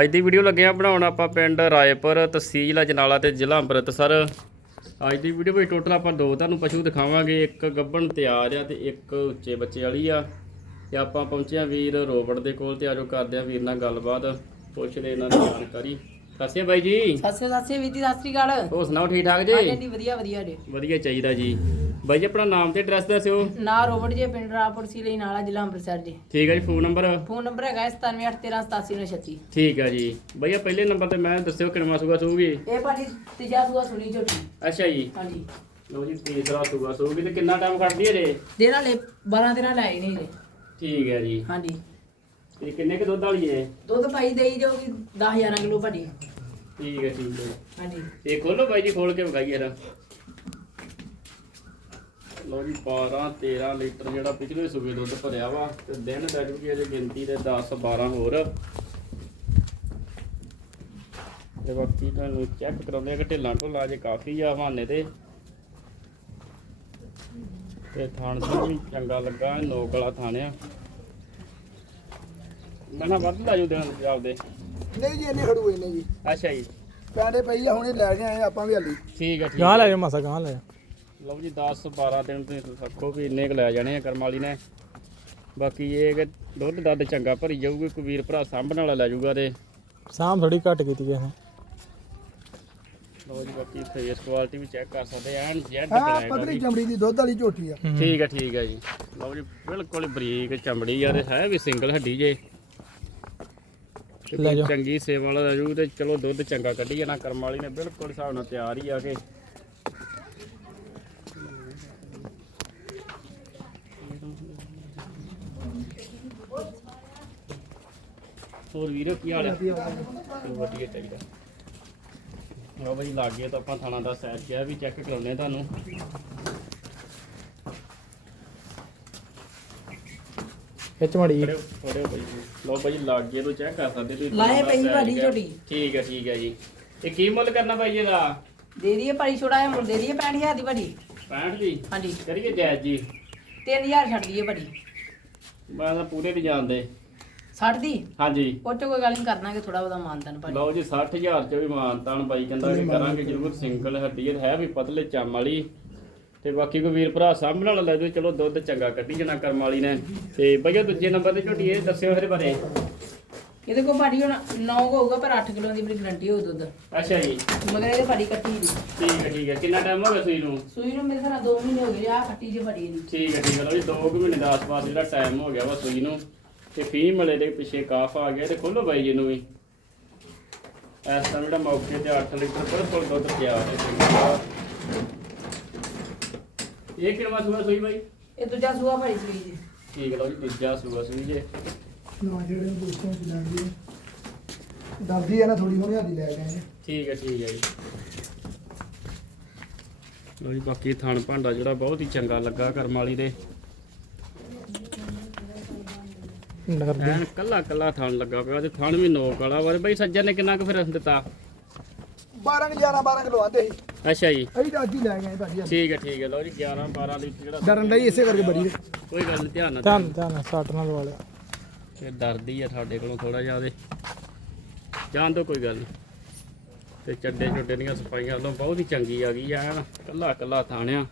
ਅੱਜ ਦੀ ਵੀਡੀਓ ਲੱਗਿਆ ਬਣਾਉਣ ਆਪਾਂ ਪਿੰਡ ਰਾਏਪੁਰ, ਤਹਿਸੀਲ ਅਜਨਾਲਾ ਤੇ ਜ਼ਿਲ੍ਹਾ ਅੰਮ੍ਰਿਤਸਰ। ਅੱਜ ਦੀ ਵੀਡੀਓ ਵਿੱਚ ਟੋਟਲ ਆਪਾਂ ਦੋ ਤੁਹਾਨੂੰ ਪਸ਼ੂ ਦਿਖਾਵਾਂਗੇ, ਇੱਕ ਗੱਬਣ ਤਿਆਰ ਆ ਤੇ ਇੱਕ ਉੱਚੇ ਬੱਚੇ ਵਾਲੀ ਆ। ਤੇ ਆਪਾਂ ਪਹੁੰਚੇ ਆ ਵੀਰ ਰੋਬਟ ਦੇ ਕੋਲ ਤੇ ਆਜੋ ਕਰਦੇ ਆ ਵੀਰ ਨਾਲ ਗੱਲਬਾਤ ਪੁੱਛਦੇ ਇਹਨਾਂ ਦੀ ਜਾਣਕਾਰੀ। ਸਤਿ ਬਾਈ ਜੀ। ਸ਼੍ਰੀ ਅਕਾਲ ਸਤਿ ਸ਼੍ਰੀ ਸਤਿ ਸ਼੍ਰੀ ਅਕਾਲ। ਹੋਰ ਸੁਣਾਓ ਠੀਕ ਠਾਕ ਜੀ? ਹਾਂਜੀ ਵਧੀਆ ਵਧੀਆ ਜੀ। ਵਧੀਆ ਚਾਹੀਦਾ ਜੀ। ਬਾਈ ਜੀ ਆਪਣਾ ਨਾਮ ਤੇ ਐਡਰੈਸ ਦੱਸਿਓ। ਨਾ ਰੋਬਟ ਜੇ ਪਿੰਡ ਰਾਪੁਰ ਸੀ ਲਈ ਨਾਲਾ ਜ਼ਿਲ੍ਹਾ ਅੰਮ੍ਰਿਤਸਰ ਜੀ। ਠੀਕ ਹੈ ਜੀ ਫੋਨ ਨੰਬਰ ਫੋਨ ਨੰਬਰ ਹੈਗਾ 9781138736 ਠੀਕ ਹੈ ਜੀ। ਭਈਆ ਪਹਿਲੇ ਨੰਬਰ ਤੇ ਮੈਂ ਦੱਸਿਓ ਕਿੰਨਾ ਸੂਗਾ ਸੂਗੀ? ਇਹ ਭਾਜੀ ਤੀਜਾ ਸੂਆ ਸੁਣੀ ਝੋਟੀ। ਅੱਛਾ ਜੀ। ਹਾਂਜੀ। ਲਓ ਜੀ ਤੀਸਰਾ ਸੂਗਾ ਸੂਗੀ ਤੇ ਕਿੰਨਾ ਟਾਈਮ ਕੱਢਦੀ ਹੈ ਰੇ ਦੇ ਨਾਲੇ 12 ਦਿਨਾਂ ਲੈ ਨਹੀਂ ਜੀ ਠੀਕ ਹੈ ਜੀ। ਹਾਂਜੀ। ਤੇ ਕਿੰਨੇ ਕੁ ਦੁੱਧ ਵਾਲੀ ਹੈ? ਦੁੱਧ ਭਾਈ ਦੇਈ ਜਾਊਗੀ 10 11 ਕਿਲੋ ਭਾਜੀ। ਠੀਕ ਹੈ ਠੀਕ ਹੈ। ਹਾਂਜੀ। ਇਹ ਖੋਲੋ ਬਾਈ ਜੀ ਖੋਲ ਕੇ ਵਿਖਾਈ ਯਾਰ ਲਓ ਜੀ 12 13 ਲੀਟਰ ਜਿਹੜਾ ਪਿਛਲੇ ਸੂਬੇ ਦੁੱਧ ਭਰਿਆ ਵਾ ਤੇ ਦਿਨ ਬੈਠ ਵੀ ਅਜੇ ਗਿਣਤੀ ਦੇ 10 12 ਹੋਰ। ਤੇ ਬਾਕੀ ਤੁਹਾਨੂੰ ਚੈੱਕ ਕਰਾਉਂਦੇ ਆ ਕਿ ਢਿੱਲਾਂ ਢੁੱਲਾਂ ਜੇ ਕਾਫੀ ਆ ਹਵਾਨੇ ਤੇ। ਤੇ ਥਾਣ ਤੋਂ ਵੀ ਚੰਗਾ ਲੱਗਾ ਨੋਕ ਵਾਲਾ ਥਾਣ ਆ। ਮੈਂ ਨਾ ਵੱਧ ਲਾ ਜੂ ਦੇਣ ਆਪਦੇ। ਨਹੀਂ ਜੀ ਇੰਨੇ ਖੜੂ ਇੰਨੇ ਜੀ। ਅੱਛਾ ਜੀ। ਪੈਂਡੇ ਪਈ ਆ ਹੁਣੇ ਲੈ ਕੇ ਆਏ ਆਪਾਂ ਵੀ ਹਾਲੀ। ਠੀਕ ਹੈ ਠੀਕ ਗਾਂ ਹੈ ਲੈ ਜਾ ਮਾਸਾ ਗਾਂ ਲੈ ਜਾ ਲਓ ਜੀ 10 12 ਦਿਨ ਤੁਸੀਂ ਸੱਕੋ ਵੀ ਇੰਨੇ ਕੁ ਲੈ ਜਾਣੇ ਆ ਕਰਮ ਵਾਲੀ ਨੇ। ਬਾਕੀ ਇਹ ਕਿ ਦੁੱਧ ਦੱਧ ਚੰਗਾ ਭਰੀ ਜਾਊਗੀ ਕੋਈ ਵੀਰ ਭਰਾ ਸਾਂਭਣ ਵਾਲਾ ਲੈ ਜਾਊਗਾ ਤੇ। ਸਾਮ ਥੋੜੀ ਘੱਟ ਕੀਤੀ ਨੇ। ਲਓ ਜੀ ਬਾਕੀ ਫੇਸ ਕੁਆਲਿਟੀ ਵੀ ਚੈੱਕ ਕਰ ਸਕਦੇ ਐਨ ਜੈਡ ਹਾਂ ਪਤਲੀ ਚਮੜੀ ਦੀ ਦੁੱਧ ਵਾਲੀ ਝੋਟੀ ਆ। ਠੀਕ ਹੈ ਠੀਕ ਹੈ ਜੀ। ਲਓ ਜੀ ਬਿਲਕੁਲ ਬਰੀਕ ਚਮੜੀ ਆ ਤੇ ਹੈ ਵੀ ਸਿੰਗਲ ਹੱਡੀ ਜੇ। ਤੇ ਲੈ ਜਾਓ। ਚੰਗੀ ਸੇਵਾ ਵਾਲਾ ਲੈ ਜਾਊ ਤੇ ਚਲੋ ਦੁੱਧ ਚੰਗਾ ਕੱਢੀ ਜਾਣਾ ਕਰਮ ਵਾਲੀ ਨੇ ਬਿਲਕੁਲ ਹਿਸਾਬ ਨਾਲ ਤਿਆਰ ਹੀ ਆ ਕੇ। ਹੋਰ ਵੀਰੋ ਕੀ ਹਾਲ ਹੈ ਚਲੋ ਵਧੀਆ ਚਾਹੀਦਾ। ਲਓ ਬਈ ਲੱਗ ਗਿਆ ਤਾਂ ਆਪਾਂ ਥਾਣਾ ਦਾ ਸੈਰ ਕਿਹਾ ਵੀ ਚੈੱਕ ਕਰਾਉਂਦੇ ਆ ਤੁਹਾਨੂੰ। ਖਿੱਚ ਮੜੀ ਫੜਿਓ ਫੜਿਓ ਬਾਈ ਜੀ। ਲਓ ਬਾਈ ਲੱਗ ਗਿਆ ਤੋਂ ਚੈੱਕ ਕਰ ਸਕਦੇ ਤੁਸੀਂ ਲਾਏ ਪਈ ਭਾਜੀ। ਝੋਟੀ। ਠੀਕ ਹੈ ਠੀਕ ਹੈ ਜੀ। ਇਹ ਕੀ ਮੁੱਲ ਕਰਨਾ ਬਾਈ ਇਹਦਾ? ਦੇ ਦਈਏ ਭਾਜੀ ਛੋੜਾ ਜਿਹਾ ਮੁੰਡੇ ਦੀ 65000 ਦੀ ਭਾਜੀ। 65 ਦੀ? ਹਾਂਜੀ। ਕਰੀਏ ਜਾਇਜ਼ ਜੀ। 3000 ਛੱਡ ਦਈਏ ਭਾਜੀ। ਮੈਂ ਤਾਂ ਪੂਰੇ ਦੀ ਜਾਣਦੇ। 60 ਦੀ? ਹਾਂਜੀ। ਉਹ ਚ ਕੋਈ ਗੱਲ ਨਹੀਂ ਕਰਨਾਗੇ ਥੋੜਾ ਬਹੁਤਾ ਮਾਨਤਨ ਭਾਜੀ। ਲਓ ਜੀ 60000 ਚ ਵੀ ਮਾਨਤਾਨ ਬਾਈ ਕਹਿੰਦਾ ਕਿ ਕਰਾਂਗੇ ਜ਼ਰੂਰ ਸਿੰਗਲ ਹੱਡੀ ਹੈ ਹੈ ਵੀ ਪਤਲੇ ਚਮ ਵਾਲੀ। ਤੇ ਬਾਕੀ ਕੋਈ ਵੀਰ ਭਰਾ ਸਾਹਮਣੇ ਵਾਲਾ ਲੈ ਜਾਓ ਚਲੋ ਦੁੱਧ ਚੰਗਾ ਕੱਢੀ ਜਾਣਾ ਕਰਮ ਵਾਲੀ ਨੇ। ਤੇ ਬਈਆ ਦੂਜੇ ਨੰਬਰ ਤੇ ਝੋਟੀ ਇਹ ਦੱਸਿਓ ਇਹਦੇ ਬਾਰੇ। ਇਹਦੇ ਕੋਲ ਭਾਜੀ ਹੁਣ 9 ਹੋਊਗਾ ਪਰ 8 ਕਿਲੋ ਦੀ ਮੇਰੀ ਗਰੰਟੀ ਹੋਊ ਦੁੱਧ। ਅੱਛਾ ਜੀ। ਮਗਰ ਇਹਦੇ ਭਾਜੀ ਕੱਟੀ ਦੀ ਠੀਕ ਹੈ ਠੀਕ ਹੈ। ਕਿੰਨਾ ਟਾਈਮ ਹੋ ਗਿਆ ਸੂਈ ਨੂੰ? ਸੂਈ ਨੂੰ ਮੇਰੇ ਸਾਰਾ 2 ਮਹੀਨੇ ਹੋ ਗਏ ਆ ਕੱਟੀ ਜੇ ਭਾਜੀ ਦੀ ਠੀਕ ਹੈ ਠੀਕ ਹੈ। ਲਓ ਜੀ 2 ਮਹੀਨੇ ਦਾ ਆਸ-ਪਾਸ ਜਿਹੜਾ ਟਾਈਮ ਹੋ ਗਿਆ ਵਾ ਸੂਈ ਨੂੰ। ਤੇ ਫੀਮ ਵਾਲੇ ਦੇ ਪਿੱਛੇ ਕਾਫ ਆ ਗਿਆ ਤੇ ਖੋਲੋ ਬਾਈ ਜੀ ਨੂੰ ਵੀ। ਇਸ ਜਿਹੜਾ ਮੌਕੇ ਤੇ 8 ਲੀਟਰ ਬਿਲਕੁਲ ਦੁੱਧ ਪਿਆ ਹੈ। ਇਹ ਕਿਹੜਾ ਸੂਆ ਸੂਈ ਬਾਈ? ਇਹ ਦੂਜਾ ਸੂਆ ਭਾਜੀ ਸੂਈ ਜੀ। ਠੀਕ ਹੈ ਲਓ ਜੀ ਦੂਜਾ ਸੂਆ ਸੂਈ ਜੇ। ਨਾ ਜਿਹੜੇ ਦੋਸਤੋਂ ਚ ਲੈਂਦੀ ਦਰਦੀ ਆ। ਨਾ ਥੋੜੀ ਹੁਣੇ ਹਾਲੀ ਲੈ ਆਏ ਠੀਕ ਹੈ ਠੀਕ ਹੈ ਜੀ। ਲਓ ਜੀ ਬਾਕੀ ਥਣ ਭਾਂਡਾ ਜਿਹੜਾ ਬਹੁਤ ਹੀ ਚੰਗਾ ਲੱਗਾ ਕਰਮ ਵਾਲੀ ਦੇ। ਐਨ ਕੱਲਾ ਕੱਲਾ ਥਣ ਲੱਗਾ ਪਿਆ ਤੇ ਥਣ ਵੀ ਨੋਕ ਵਾਲਾ ਵਾ ਤੇ ਬਾਈ ਸੱਜਣ ਨੇ ਕਿੰਨਾ ਕੁ ਫਿਰ ਦਿੱਤਾ? 12 ਕਿ 11 12 ਕਿਲੋ ਆਂਦੇ ਸੀ। ਅੱਛਾ ਜੀ। ਅਸੀਂ ਤਾਂ ਅੱਜ ਹੀ ਲੈ ਗਏ ਆਏ ਭਾਜੀ ਹਾਲੀ। ਠੀਕ ਹੈ ਠੀਕ ਹੈ ਲਓ ਜੀ 11 12 ਲੀਟਰ ਜਿਹੜਾ ਡਰਨ ਲਈ ਇਸੇ ਕਰਕੇ ਬੜੀ ਕੋਈ ਗੱਲ ਨਹੀਂ ਧਿਆਨ ਨਾਲ ਧਿਆਨ ਧਿਆਨ ਸੱਟ ਨਾਲ ਲਵਾ ਲਿਆ ਤੇ ਡਰਦੀ ਆ ਸਾਡੇ ਕੋਲੋਂ ਥੋੜਾ ਜਿਹਾ ਉਹਦੇ। ਜਾਣ ਦੋ ਕੋਈ ਗੱਲ ਨੀ। ਤੇ ਚੱਡੇ ਛੋਟੇ ਦੀਆਂ ਸਫਾਈਆਂ ਬਹੁਤ ਹੀ ਚੰਗੀ ਆ ਗਈ ਆ ਕੱਲਾ ਕੱਲਾ ਥਾਣਿਆ।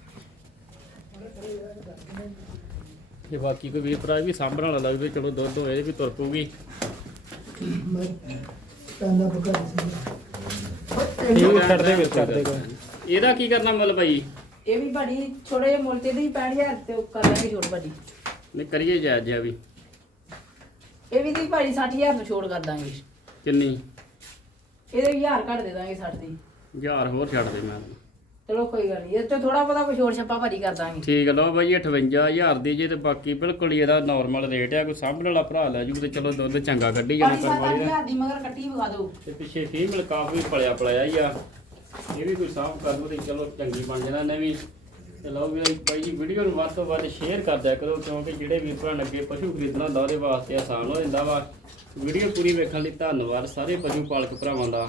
ਤੇ ਬਾਕੀ ਕੋਈ ਵੀਰ ਭਰਾ ਵੀ ਸਾਂਭਣ ਵਾਲਾ ਲੱਗਦਾ ਚਲੋ ਦੁੱਧ ਹੋਏ ਵੀ ਤੁਰ ਪੈਂਦਾ ਇਹ ਛੱਡ ਦੇ ਛੱਡ ਦੇ ਕੋਈ। ਇਹਦਾ ਕੀ ਕਰਨਾ ਮੁੱਲ ਭਾਈ? ਇਹ ਵੀ ਛੋੜੇ ਜਿਹੇ ਮੁੱਲ ਤੇ ਦੀ 65000 ਤੇ ਉਹ ਕਰ ਲਾਂਗੇ ਛੋੜ ਭਾਜੀ। ਨਹੀਂ ਕਰੀਏ ਜਾਇਜ਼ ਜਿਹਾ ਵੀ। ਇਹ ਵੀ ਦੀ ਭਾਜੀ 60000 ਨੂੰ ਛੋੜ ਕਰ ਦਾਂਗੇ। ਕਿੰਨੀ? ਇਹਦੇ 1000 ਘੱਟ ਦੇ ਦਾਂਗੇ 60 ਦੀ। ਹਜ਼ਾਰ ਹੋਰ ਛੱਡ ਦੇ ਮੈਂ। ਚਲੋ ਕੋਈ ਗੱਲ ਨਹੀਂ ਇਹ ਤੋਂ ਥੋੜਾ ਬਹੁਤਾ ਕੋਈ ਛੋੜ ਛੱਪਾ ਭਾਜੀ ਕਰ ਦਾਂਗੇ। ਠੀਕ ਹੈ ਲਓ ਬਾਈ 58000 ਦੀ ਜੇ ਤੇ ਬਾਕੀ ਬਿਲਕੁਲ ਹੀ ਇਹਦਾ ਨਾਰਮਲ ਰੇਟ ਆ ਕੋਈ ਸਾਂਭਣ ਵਾਲਾ ਭਰਾ ਲੈ ਜੂ ਤੇ ਚਲੋ ਦੁੱਧ ਚੰਗਾ ਕੱਢੀ ਜਾਣਾ ਕਰਮ ਵਾਲੀ 7000 ਦੀ ਮਗਰ ਕੱਟੀ ਵਿਖਾ ਦਿਓ। ਤੇ ਪਿੱਛੇ ਫੀਮੇਲ ਕਾਫ ਵੀ ਪਲਿਆ ਪਲਿਆ ਹੀ ਆ। ਇਹ ਵੀ ਕੋਈ ਸਾਫ਼ ਕਰ ਲਓ ਤੇ ਚਲੋ ਚੰਗੀ ਬਣ ਜਾਣਾ ਨੇ ਵੀ ਤੇ ਲਓ ਵੀ ਬਾਈ ਜੀ ਵੀਡੀਓ ਨੂੰ ਵੱਧ ਤੋਂ ਵੱਧ ਸ਼ੇਅਰ ਕਰ ਦਿਆ ਕਰੋ ਕਿਉਂਕਿ ਜਿਹੜੇ ਵੀਰ ਭਰਾ ਅੱਗੇ ਪਸ਼ੂ ਖਰੀਦਣਾ ਹੁੰਦਾ ਉਹਦੇ ਵਾਸਤੇ ਆਸਾਨ ਹੋ ਜਾਂਦਾ ਵਾ। ਵੀਡੀਓ ਪੂਰੀ ਵੇਖਣ ਲਈ ਧੰਨਵਾਦ ਸਾਰੇ ਪਸ਼ੂ ਪਾਲਕ ਭਰਾਵਾਂ ਦਾ।